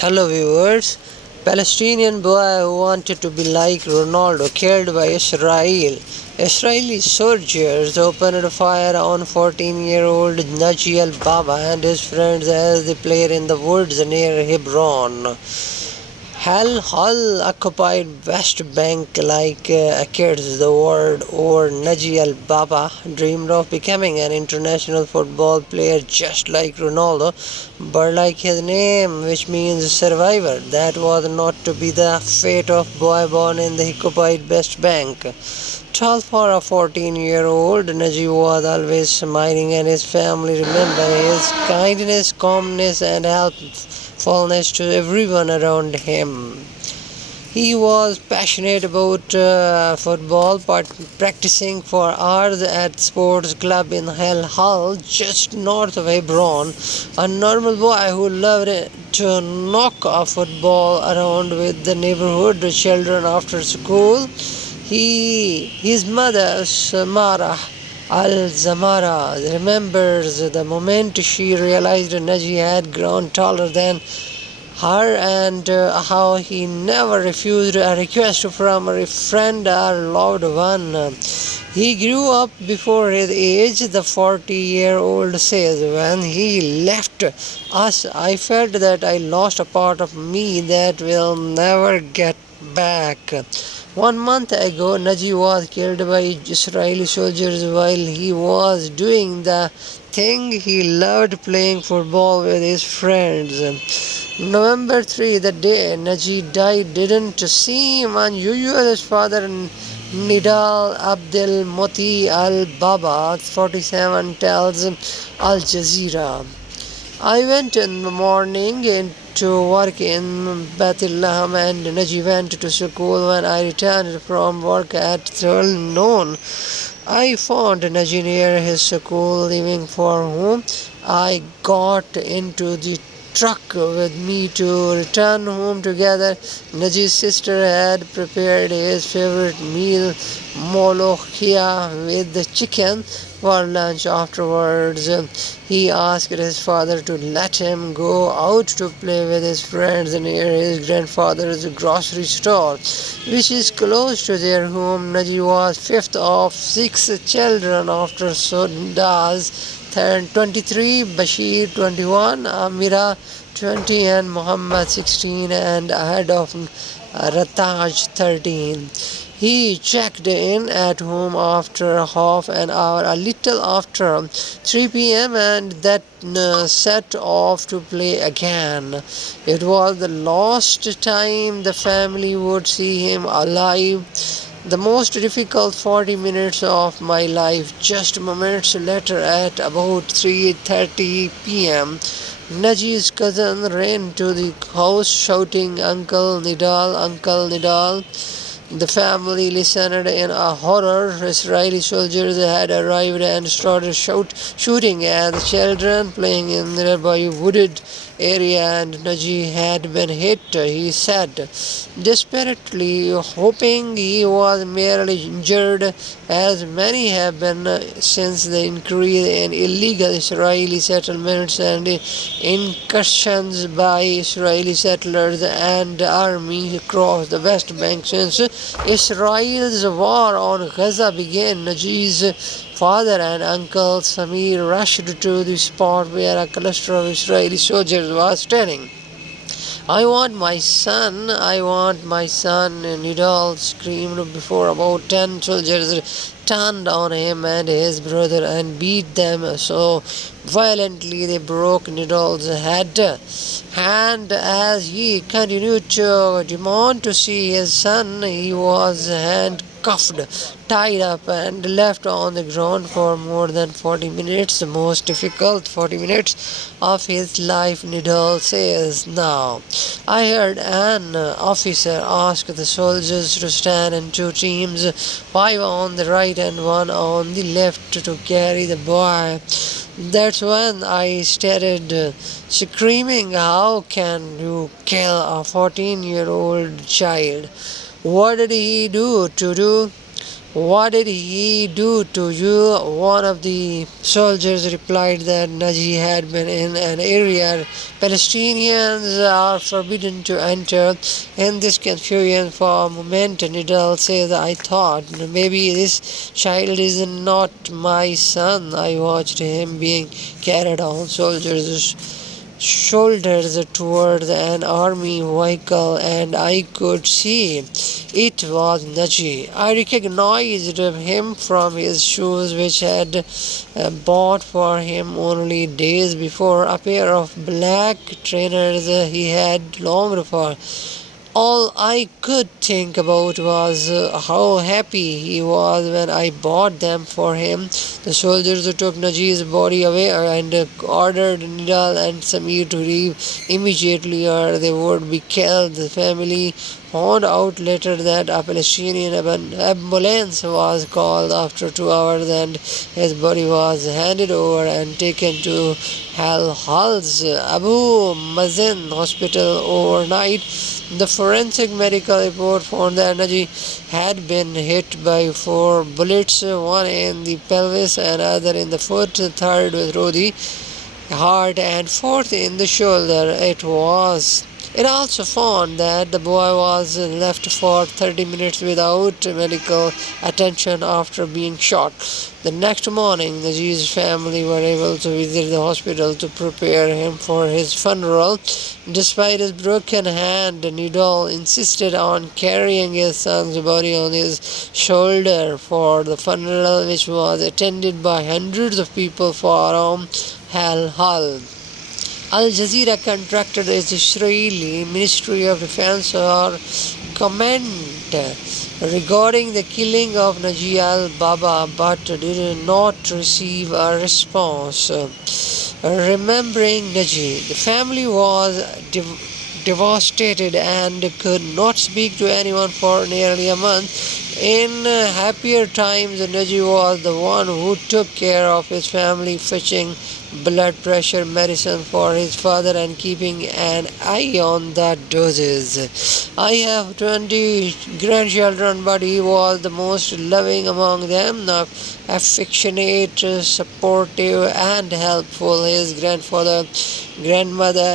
Hello viewers. Palestinian boy who wanted to be like Ronaldo killed by Israel. Israeli soldiers opened fire on 14-year-old Naji al-Baba and his friends as they played in the woods near Hebron. Hal occupied West Bank like kids the world over Naji Al Baba dreamed of becoming an international football player just like Ronaldo, but like his name, which means survivor. That was not to be the fate of boy born in the occupied West Bank. Tall for a 14-year-old, Najib was always smiling, and his family remembered his kindness, calmness, and helpfulness to everyone around him. He was passionate about football, practicing for hours at sports club in Hell Hall, just north of Hebron. A normal boy who loved to knock a football around with the neighborhood children after school. His mother, Samara Al-Zamara, remembers the moment she realized Naji had grown taller than her and how he never refused a request from a friend or loved one. He grew up before his age, the 40-year-old says. When he left us, I felt that I lost a part of me that will never get back. 1 month ago, Naji was killed by Israeli soldiers while he was doing the thing he loved, playing football with his friends. November 3, the day Naji died, didn't seem unusual. His father, Nidal Abdel Moti Al Baba, 47, tells Al Jazeera. I went in the morning to work in Bethlehem and Naji went to school. When I returned from work at 12 noon, I found Naji near his school leaving for home. I got into the truck with me to return home together. Naji's sister had prepared his favorite meal, molokhia with the chicken, for lunch. Afterwards, he asked his father to let him go out to play with his friends near his grandfather's grocery store, which is close to their home. Naji was fifth of six children after Sodaz 23, Bashir 21, Amira 20, and Muhammad 16, and ahead of Rataj 13. He checked in at home after half an hour, a little after 3 p.m., and that set off to play again. It was the last time the family would see him alive. The most difficult 40 minutes of my life. Just moments later, at about 3:30 p.m., Naji's cousin ran to the house shouting, "Uncle Nidal, Uncle Nidal." The family listened in a horror. Israeli soldiers had arrived and started shooting at the children playing in the nearby wooded area, and Naji had been hit, he said, desperately hoping he was merely injured, as many have been since the increase in illegal Israeli settlements and incursions by Israeli settlers and army across the West Bank since Israel's war on Gaza began. Naji's father and uncle Samir rushed to the spot where a cluster of Israeli soldiers was standing. I want my son, Nidal screamed before about 10 soldiers turned on him and his brother and beat them so violently they broke Nidal's head. And as he continued to demand to see his son, he was handcuffed, tied up, and left on the ground for more than 40 minutes, the most difficult 40 minutes of his life, Nidal says now. I heard an officer ask the soldiers to stand in two teams, five on the right and one on the left, to carry the boy. That's when I started screaming, "How can you kill a 14-year-old child? What did he do to do?" What did he do to you? One of the soldiers replied that Naji had been in an area Palestinians are forbidden to enter. In this confusion for a moment, Nidal says, I thought maybe this child is not my son. I watched him being carried on soldiers' shoulders toward an army vehicle, and I could see it was Naji. I recognized him from his shoes, which had bought for him only days before, a pair of black trainers he had longed for. All I could think about was how happy he was when I bought them for him. The soldiers took Najee's body away and ordered Nidal and Samir to leave immediately or they would be killed. The family found out later that a Palestinian ambulance was called after 2 hours and his body was handed over and taken to Al Hal's Abu Mazen hospital overnight. The forensic medical report found that Naji had been hit by 4 bullets, one in the pelvis, another in the foot, third through the heart, and fourth in the shoulder. It also found that the boy was left for 30 minutes without medical attention after being shot. The next morning, Najee's family were able to visit the hospital to prepare him for his funeral. Despite his broken hand, Nidal insisted on carrying his son's body on his shoulder for the funeral, which was attended by hundreds of people from Al Hal. Al Jazeera contracted its Israeli Ministry of Defense for comment regarding the killing of Naji al Baba but did not receive a response. Remembering Naji, the family was devastated and could not speak to anyone for nearly a month. In happier times, Naji was the one who took care of his family, fetching blood pressure medicine for his father and keeping an eye on the doses. I have 20 grandchildren, but he was the most loving among them, affectionate, supportive, and helpful. His grandmother,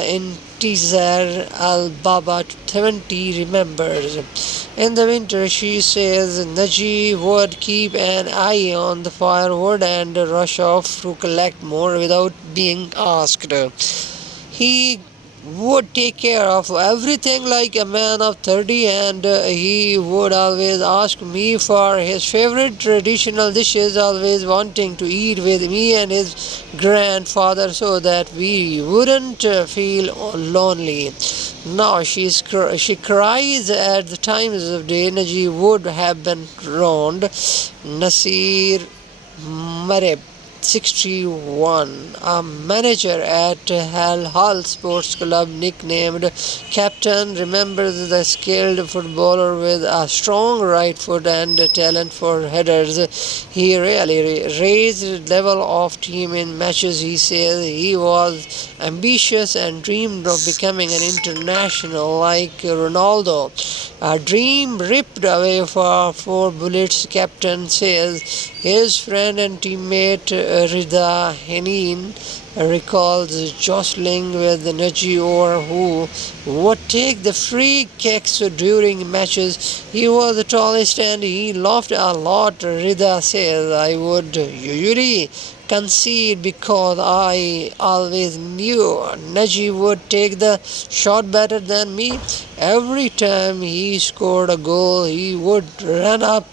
Intizar al Baba 70 remembers. In the winter, she says Naji would keep an eye on the firewood and rush off to collect more without being asked. He would take care of everything like a man of 30 and he would always ask me for his favorite traditional dishes, always wanting to eat with me and his grandfather so that we wouldn't feel lonely. Now she cries at the times of day. Naji would have been drowned. Nasir Mareb, 61, a manager at Al Hal Sports Club, nicknamed Captain, remembers the skilled footballer with a strong right foot and talent for headers. He really raised the level of team in matches. He says he was ambitious and dreamed of becoming an international like Ronaldo. A dream ripped away for 4 bullets, Captain says. His friend and teammate Rida Henin recalls jostling with Naji or who would take the free kicks during matches. He was the tallest and he laughed a lot. Rida says, I would usually concede because I always knew Naji would take the shot better than me. Every time he scored a goal, he would run up